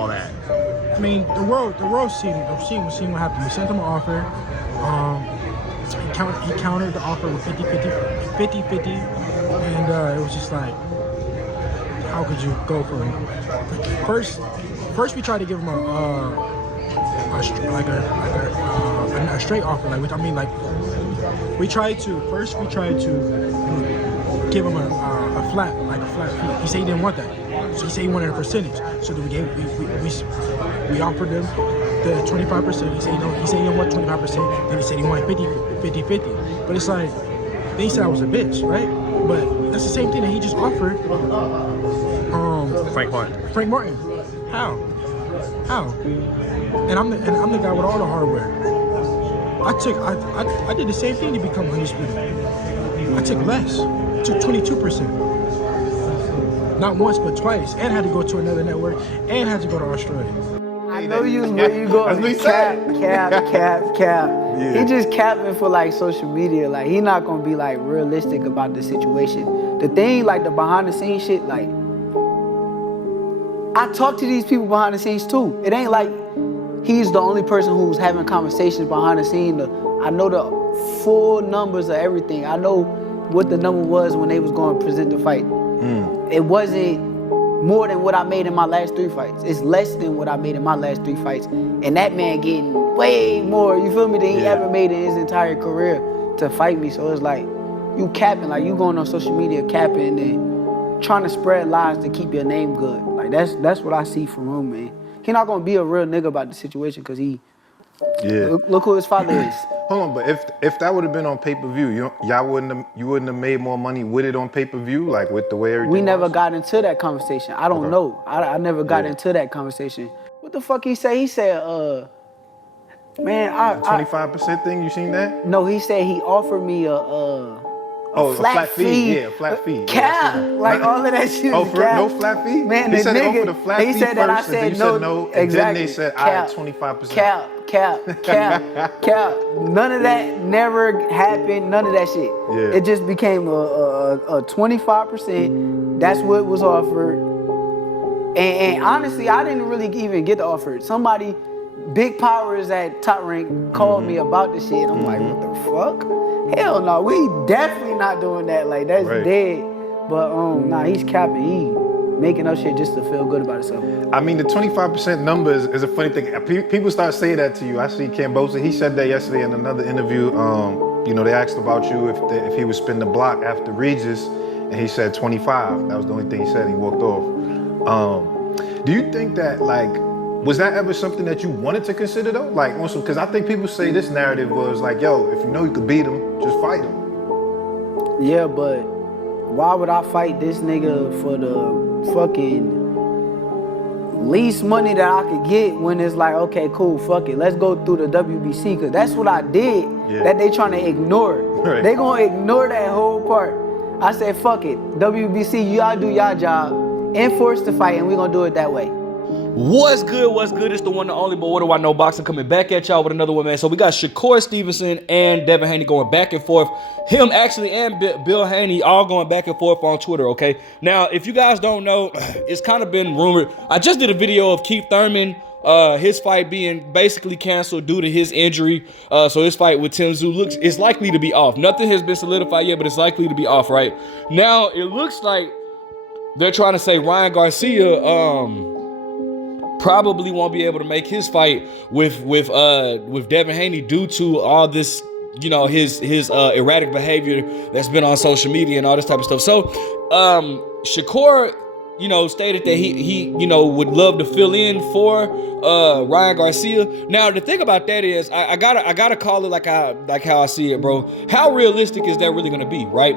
all that? I mean, the world seen what happened. We sent him an offer. He countered the offer with 50-50, and it was just like, how could you go for it? First we tried to give him a straight offer. We tried to give him a flat fee. He said he didn't want that. So he said he wanted a percentage. So then we offered him the 25%. He said no. He said he didn't want 25%. Then he said he wanted 50-50. But it's like, then he said I was a bitch, right? But that's the same thing that he just offered. Frank Martin. How? And I'm the guy with all the hardware. I did the same thing to become undisputed. I took less. I took 22%. Not once but twice, and had to go to another network, and had to go to Australia. I know you where you going. Cap. Yeah. He just capping for like social media. Like he not gonna be like realistic about the situation. The thing, like the behind the scenes shit, like I talk to these people behind the scenes too. It ain't like he's the only person who's having conversations behind the scene. I know the full numbers of everything. I know what the number was when they was going to present the fight. It wasn't more than what I made in my last 3 fights. It's less than what I made in my last 3 fights. And that man getting way more, you feel me, than he ever made in his entire career to fight me. So it's like, you capping, like you going on social media capping and trying to spread lies to keep your name good. Like that's what I see from him, man. He not gonna be a real nigga about the situation because he, look who his father is. Hold on, but if that would have been on pay-per-view, you wouldn't have made more money with it on pay-per-view, like with the way everything We never was? got into that conversation. I don't know. I never got into that conversation. What the fuck he say? He said, man, 25% thing, you seen that? No, he said he offered me a flat fee. Yeah, flat fee. Cap, like all of that shit. Oh, for no flat fee? Man, he the said nigga, they offered a flat fee said that first, I said and you no. said no, and exactly. then they said, I had 25%. Cap. None of that never happened. None of that shit. Yeah. It just became a 25%. That's what was offered. And honestly, I didn't really even get the offer. Somebody, big powers at Top Rank called me about the shit. I'm like, what the fuck? Hell no, we definitely not doing that. Like, that's dead. But nah, he's capping. He making up shit just to feel good about himself. I mean, the 25% number is a funny thing. People start saying that to you. I see Cambosa, he said that yesterday in another interview. You know, they asked about you if he would spin the block after Regis, and he said 25. That was the only thing he said. He walked off. Do you think that, like, was that ever something that you wanted to consider though? Like, also, because I think people say this narrative was like, yo, if you know you could beat him, just fight him. Yeah, but why would I fight this nigga for the fucking least money that I could get when it's like, okay, cool, fuck it. Let's go through the WBC, because that's what I did that they trying to ignore. Right. They gonna ignore that whole part. I said, fuck it. WBC, y'all do y'all job, enforce the fight, and we gonna do it that way. What's good? It's the one and only, but what do I know, boxing, coming back at y'all with another one, man. So we got Shakur Stevenson and Devin Haney going back and forth. Him actually and Bill Haney all going back and forth on Twitter, okay? Now, if you guys don't know, it's kind of been rumored. I just did a video of Keith Thurman, his fight being basically canceled due to his injury. So his fight with Tim Tszyu is likely to be off. Nothing has been solidified yet, but it's likely to be off, right? Now, it looks like they're trying to say Ryan Garcia, probably won't be able to make his fight with Devin Haney due to all this, you know, his erratic behavior that's been on social media and all this type of stuff. So Shakur, you know, stated that he you know, would love to fill in for Ryan Garcia. Now the thing about that is I gotta call it like how I see it, bro. How realistic is that really gonna be, right?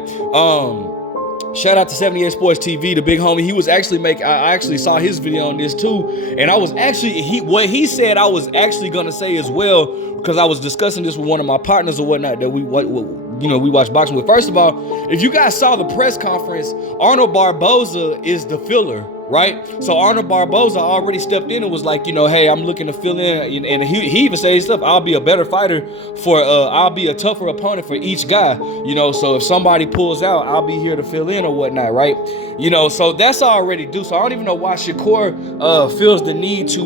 Shout out to 78 Sports TV, the big homie. He was actually I actually saw his video on this too, and I was actually what he said I was actually gonna say as well, because I was discussing this with one of my partners or whatnot that we watch boxing with. First of all, if you guys saw the press conference, Arnold Barboza is the filler, right? So Arnold Barboza already stepped in and was like, hey, I'm looking to fill in, and he even said stuff. I'll be a better fighter I'll be a tougher opponent for each guy, So if somebody pulls out, I'll be here to fill in or whatnot, right? So that's already due. So I don't even know why Shakur feels the need to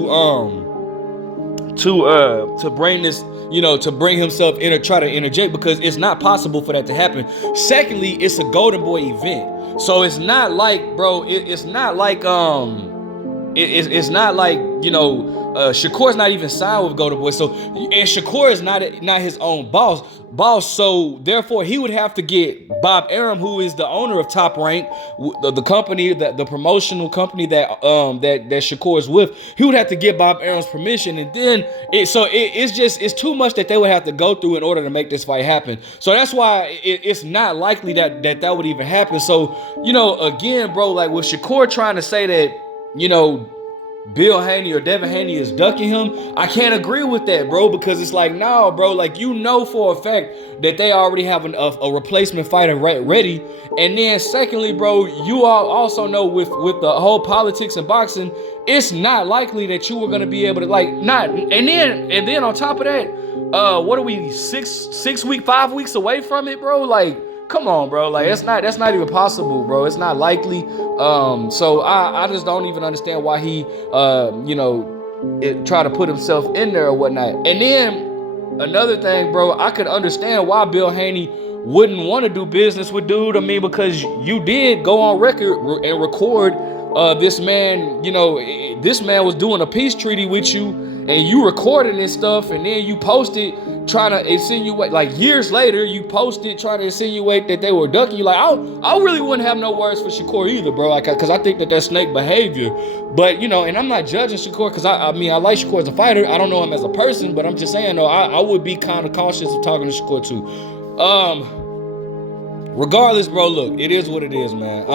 bring this, to bring himself in or try to interject, because it's not possible for that to happen. Secondly, it's a Golden Boy event, so it's not like, bro, it's not like it's not like Shakur's not even signed with Golden Boy, so, and Shakur is not his own boss, so therefore he would have to get Bob Arum, who is the owner of Top Rank, the company, the promotional company that Shakur is with. He would have to get Bob Arum's permission, and then it's too much that they would have to go through in order to make this fight happen. So that's why it's not likely that would even happen. So again, bro, like with Shakur trying to say that Bill Haney or Devin Haney is ducking him, I can't agree with that, bro, because it's like, no, bro, like, for a fact that they already have a replacement fighter ready. And then secondly, bro, you all also know with the whole politics in boxing, it's not likely that you were going to be able to, like, not, and then on top of that, what are we, 5 weeks away from it, bro? Like, come on, bro. Like, that's not even possible, bro. It's not likely. So I just don't even understand why he, try to put himself in there or whatnot. And then another thing, bro, I could understand why Bill Haney wouldn't want to do business with dude. I mean, because you did go on record and record this man. This man was doing a peace treaty with you, and you recorded this stuff, and then you posted trying to insinuate, like years later, you posted trying to insinuate that they were ducking you. Like, I really wouldn't have no words for Shakur either, bro, like, because I think that's snake behavior. But, and I'm not judging Shakur, because I mean, I like Shakur as a fighter. I don't know him as a person, but I'm just saying, though, I would be kind of cautious of talking to Shakur too. Regardless, bro, look, it is what it is, man.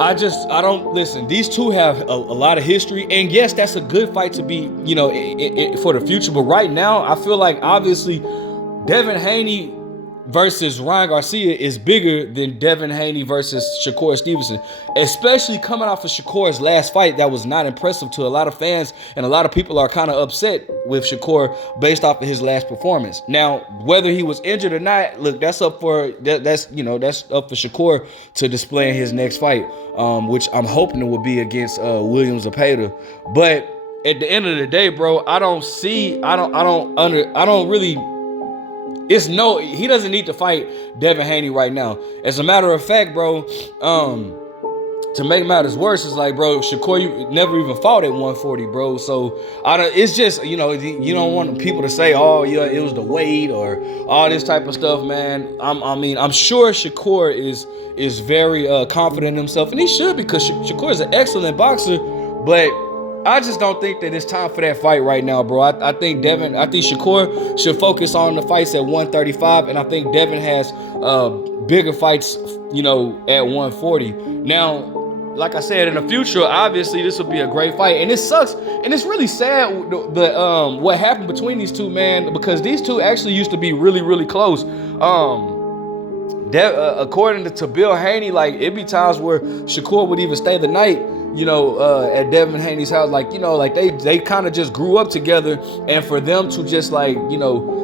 I don't listen. These two have a lot of history, and yes, that's a good fight to be, for the future. But right now, I feel like obviously Devin Haney versus Ryan Garcia is bigger than Devin Haney versus Shakur Stevenson, especially coming off of Shakur's last fight. That was not impressive to a lot of fans, and a lot of people are kind of upset with Shakur based off of his last performance. Now, whether he was injured or not, look, that's up for Shakur to display in his next fight, which I'm hoping it will be against William Zepeda. But at the end of the day, bro, he doesn't need to fight Devin Haney right now. As a matter of fact, bro, to make matters worse, it's like, bro, Shakur, you never even fought at 140, bro. So it's just, you don't want people to say, oh yeah, it was the weight or all this type of stuff, man. I'm sure Shakur is very confident in himself, and he should, because Shakur is an excellent boxer, but I just don't think that it's time for that fight right now, bro. I think Shakur should focus on the fights at 135, and I think Devin has bigger fights, at 140. Now, like I said, in the future, obviously this will be a great fight, and it sucks, and it's really sad what happened between these two, man, because these two actually used to be really, really close. According to Bill Haney, like, it'd be times where Shakur would even stay the night, at Devin Haney's house, like they kind of just grew up together, and for them to just like,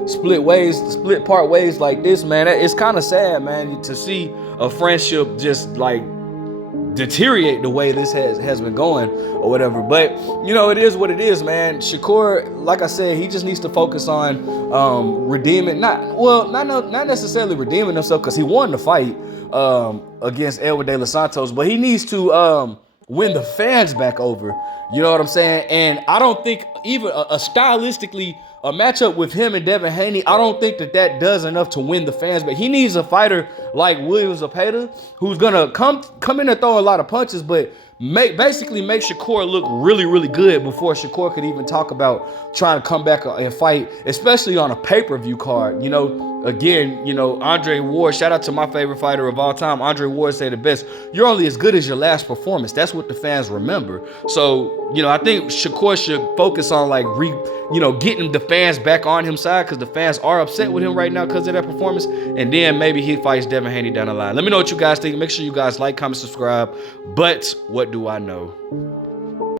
split part ways like this, man, it's kind of sad, man, to see a friendship just like deteriorate the way this has been going or whatever. But it is what it is, man. Shakur, like I said, he just needs to focus on redeeming, not necessarily redeeming himself, because he won the fight against Edward De Los Santos, but he needs to win the fans back over. You know what I'm saying? And I don't think even stylistically a matchup with him and Devin Haney, I don't think that does enough to win the fans. But he needs a fighter like William Zepeda, who's gonna come in and throw a lot of punches, but basically make Shakur look really, really good before Shakur could even talk about trying to come back and fight, especially on a pay-per-view card. again, you know, Andre Ward, shout out to my favorite fighter of all time. Andre Ward said the best, you're only as good as your last performance. That's what the fans remember. So, you know, I think Shakur should focus on like getting the fans back on his side, because the fans are upset with him right now because of that performance. And then maybe he fights Devin Haney down the line. Let me know what you guys think. Make sure you guys like, comment, subscribe. But what do I know?